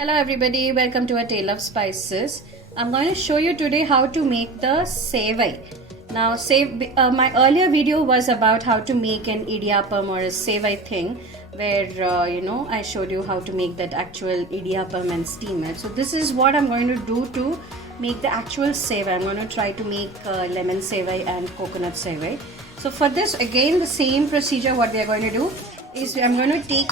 Hello everybody, welcome to A Tale of Spices. I'm going to show you today how to make the Sevai. Now my earlier video was about how to make an idiyappam or a Sevai thing where I showed you how to make that actual idiyappam and steam it. So this is what I'm going to do to make the actual Sevai. I'm going to try to make lemon Sevai and coconut Sevai. So for this, again the same procedure. What we are going to do is I'm going to take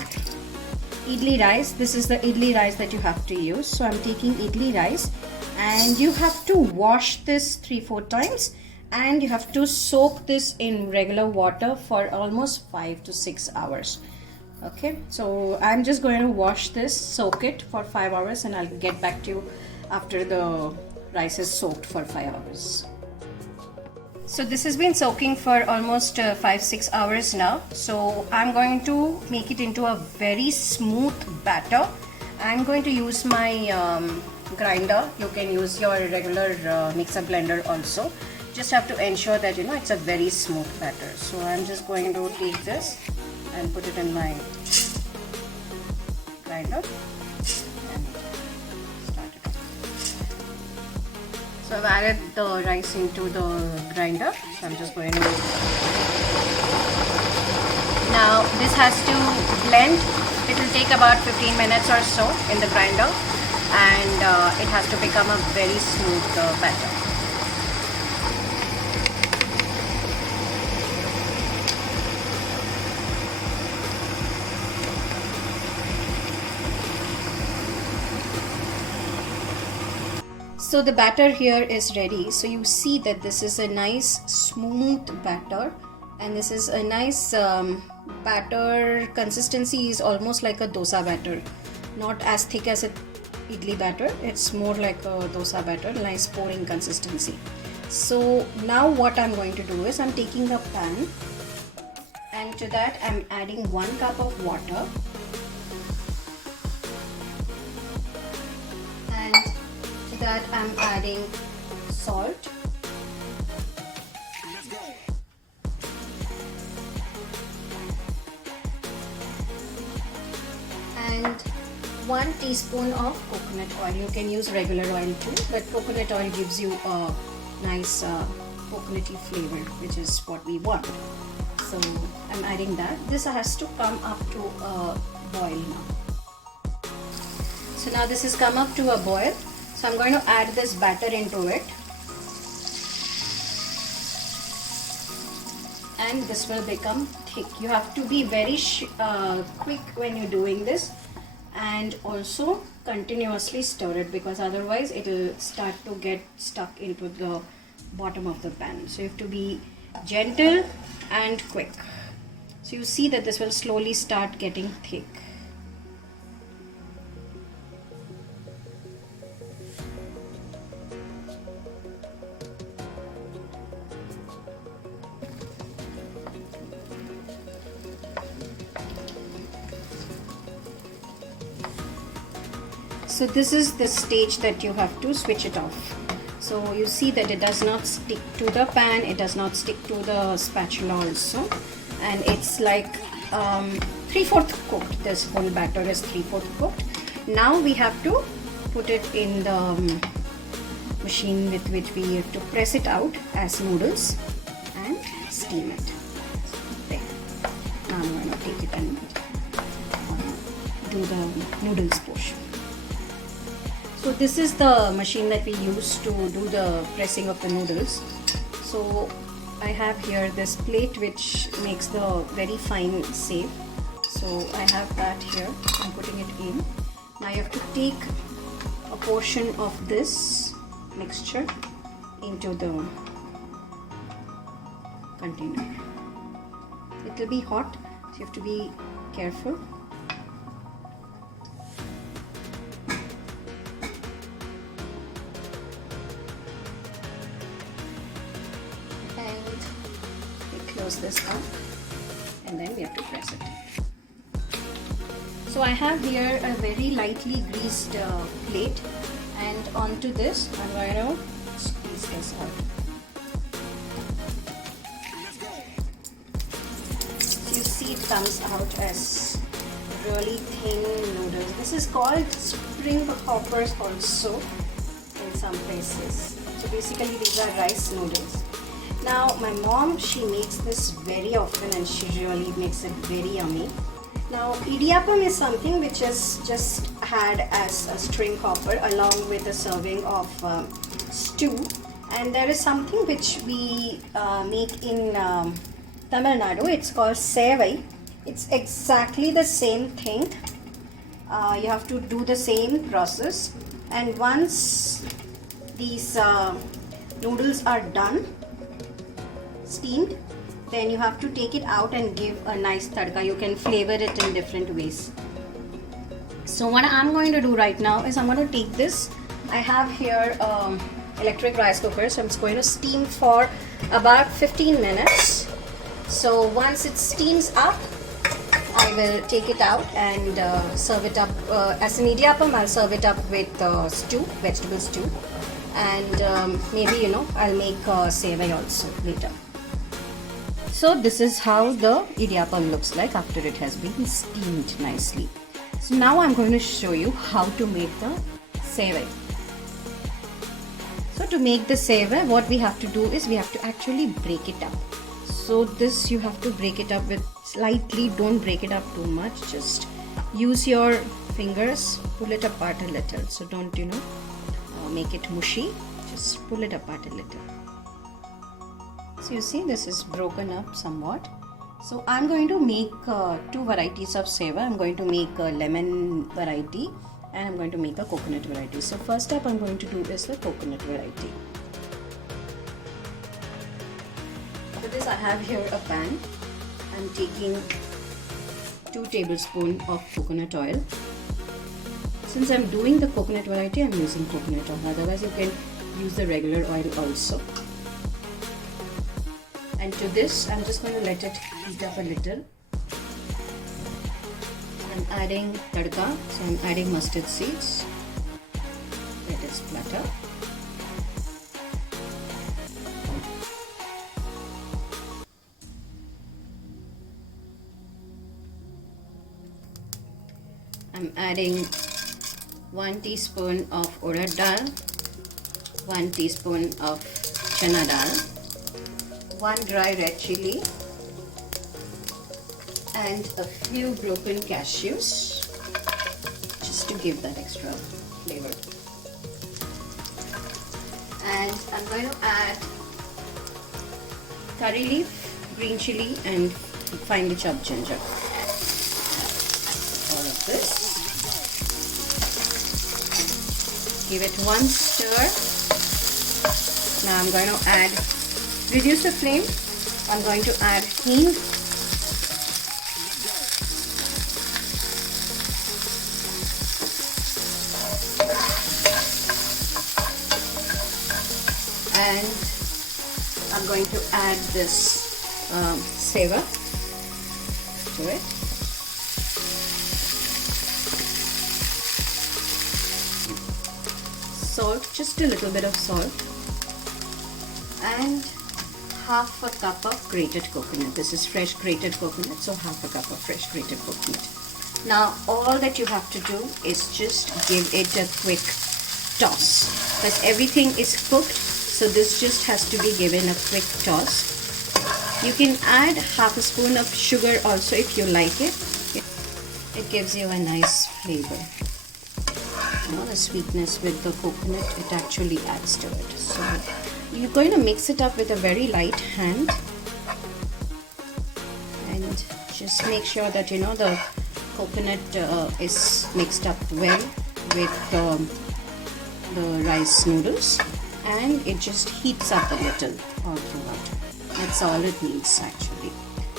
idli rice. This is the idli rice that you have to use. So I'm taking idli rice and you have to wash this 3-4 times and you have to soak this in regular water for almost 5 to 6 hours. Okay, so I'm just going to wash this, soak it for 5 hours, and I'll get back to you after the rice is soaked for 5 hours. So this has been soaking for almost 5-6 hours now. So I'm going to make it into a very smooth batter. I'm going to use my grinder. You can use your regular mixer blender also. Just have to ensure that it's a very smooth batter. So I'm just going to take this and put it in my grinder. So I've added the rice into the grinder. So I'm just going to... Now this has to blend. It will take about 15 minutes or so in the grinder, and it has to become a very smooth batter. So the batter here is ready. So you see that this is a nice smooth batter, and this is a nice batter consistency is almost like a dosa batter, not as thick as a idli batter. It's more like a dosa batter, nice pouring consistency. So now what I'm going to do is I'm taking a pan, and to that I'm adding 1 cup of water, and that I'm adding salt, and 1 teaspoon of coconut oil. You can use regular oil too, but coconut oil gives you a nice coconutty flavor, which is what we want. So I'm adding that. This has to come up to a boil now. So now this has come up to a boil. So I'm going to add this batter into it, and this will become thick. You have to be very quick when you're doing this, and also continuously stir it, because otherwise it will start to get stuck into the bottom of the pan. So you have to be gentle and quick. So you see that this will slowly start getting thick. So this is the stage that you have to switch it off. So you see that it does not stick to the pan, it does not stick to the spatula also, and it's like 3/4 cooked. This whole batter is 3/4 cooked. Now we have to put it in the machine with which we have to press it out as noodles and steam it. There. Now I'm going to take it and do the noodles portion. So this is the machine that we use to do the pressing of the noodles. So I have here this plate which makes the very fine shape. So I have that here. I'm putting it in. Now you have to take a portion of this mixture into the container. It will be hot, so you have to be careful. Close this up, and then we have to press it. So I have here a very lightly greased plate, and onto this I'm going to squeeze this out. So you see it comes out as really thin noodles. This is called spring hoppers also in some places. So basically these are rice noodles. Now my mom, she makes this very often and she really makes it very yummy. Now idiyappam is something which is just had as a string hopper along with a serving of stew, and there is something which we make in Tamil Nadu. It's called Sevai. It's exactly the same thing. You have to do the same process, and once these noodles are done, steamed, then you have to take it out and give a nice tadka. You can flavor it in different ways. So what I'm going to do right now is I'm going to take this. I have here electric rice cooker, so I'm just going to steam for about 15 minutes. So once it steams up, I will take it out and serve it up as an idiyappam. I'll serve it up with stew, vegetable stew, and maybe I'll make sevai also later. So this is how the idiyappam looks like after it has been steamed nicely. So now I'm going to show you how to make the sevai. So to make the sevai, what we have to do is we have to actually break it up. So this you have to break it up with slightly, don't break it up too much, just use your fingers, pull it apart a little. So don't make it mushy, just pull it apart a little. So you see this is broken up somewhat. So I'm going to make two varieties of sevai. I'm going to make a lemon variety and I'm going to make a coconut variety. So first up I'm going to do is the coconut variety. For this I have here a pan. I'm taking 2 tablespoons of coconut oil. Since I'm doing the coconut variety, I'm using coconut oil. Otherwise you can use the regular oil also. And to this, I'm just going to let it heat up a little. I'm adding tadka, so I'm adding mustard seeds. Let it splutter. I'm adding 1 teaspoon of urad dal, 1 teaspoon of chana dal, 1 dry red chili, and a few broken cashews, just to give that extra flavor. And I'm going to add curry leaf, green chili, and finely chopped ginger. All of this. Give it one stir. Now I'm going to add, reduce the flame. I'm going to add hing. And I'm going to add this sevai to it. Salt, just a little bit of salt, and half a cup of grated coconut. This is fresh grated coconut, so half a cup of fresh grated coconut. Now all that you have to do is just give it a quick toss, because everything is cooked, so this just has to be given a quick toss. You can add half a spoon of sugar also if you like it. It gives you a nice flavor. The sweetness with the coconut, it actually adds to it. So you're going to mix it up with a very light hand and just make sure that the coconut is mixed up well with the rice noodles, and it just heats up a little all throughout. That's all it needs actually.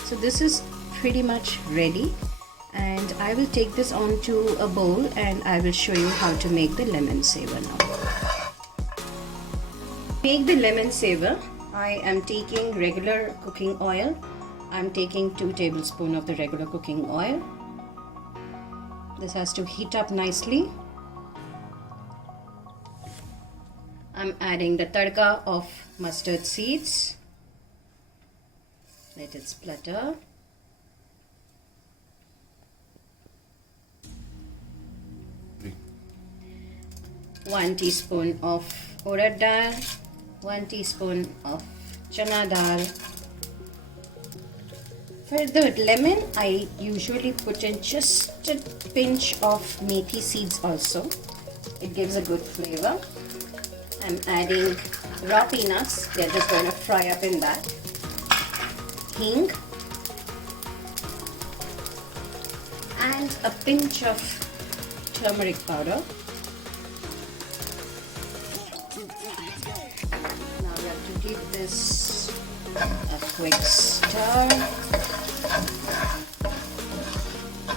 So this is pretty much ready. And I will take this onto a bowl and I will show you how to make the lemon sevai now. Make the lemon sevai, I am taking regular cooking oil. I'm taking 2 tablespoons of the regular cooking oil. This has to heat up nicely. I'm adding the tadka of mustard seeds. Let it splutter. 1 teaspoon of urad dal, 1 teaspoon of chana dal. For the lemon, I usually put in just a pinch of methi seeds also. It gives a good flavor. I'm adding raw peanuts. They're just going to fry up in that. Hing. And a pinch of turmeric powder. Now we have to give this a quick stir.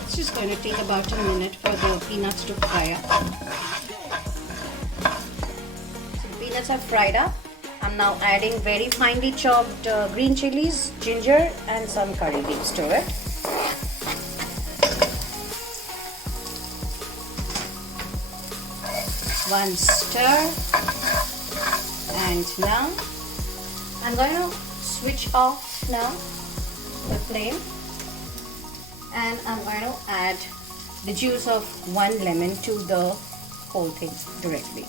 It's just going to take about a minute for the peanuts to fry up. So the peanuts are fried up. I'm now adding very finely chopped green chilies, ginger and some curry leaves to it. One stir, and now I'm going to switch off now the flame, and I'm going to add the juice of 1 lemon to the whole thing directly.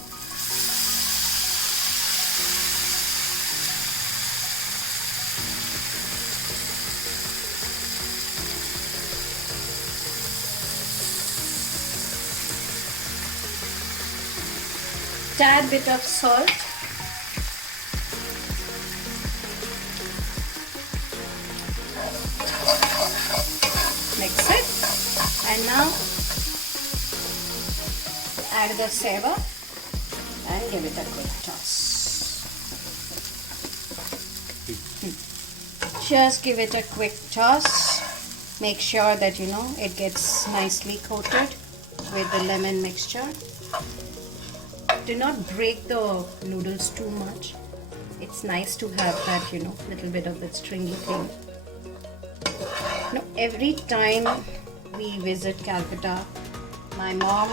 Tad bit of salt. Mix it, and now add the sevai and give it a quick toss. Just give it a quick toss. Make sure that it gets nicely coated with the lemon mixture. Do not break the noodles too much. It's nice to have that, little bit of that stringy thing. Every time we visit Calcutta, my mom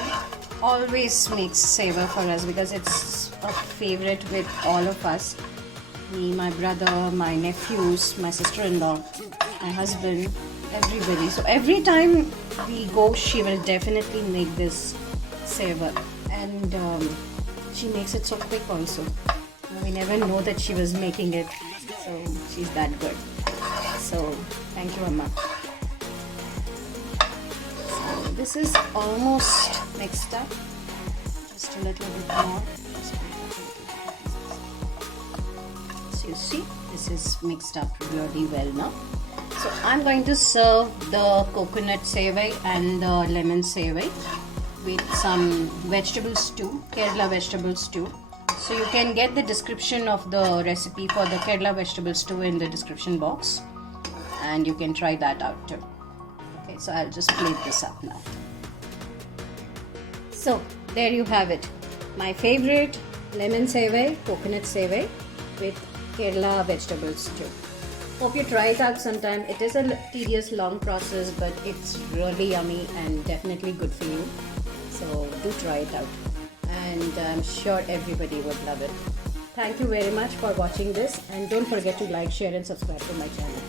always makes sevai for us because it's a favorite with all of us. Me, my brother, my nephews, my sister-in-law, my husband, everybody. So every time we go, she will definitely make this sevai. And she makes it so quick also. We never know that she was making it. So she's that good. So thank you, Amma. So this is almost mixed up. Just a little bit more. So you see, this is mixed up really well now. So I'm going to serve the coconut sevai and the lemon sevai with some vegetable stew, Kerala vegetable stew. So you can get the description of the recipe for the Kerala vegetable stew in the description box, and you can try that out too. Okay, so I'll just plate this up now. So there you have it, my favorite lemon sevai, coconut sevai with Kerala vegetable stew. Hope you try it out sometime. It is a tedious, long process, but it's really yummy and definitely good for you. So do try it out, and I'm sure everybody would love it. Thank you very much for watching this, and don't forget to like, share and subscribe to my channel.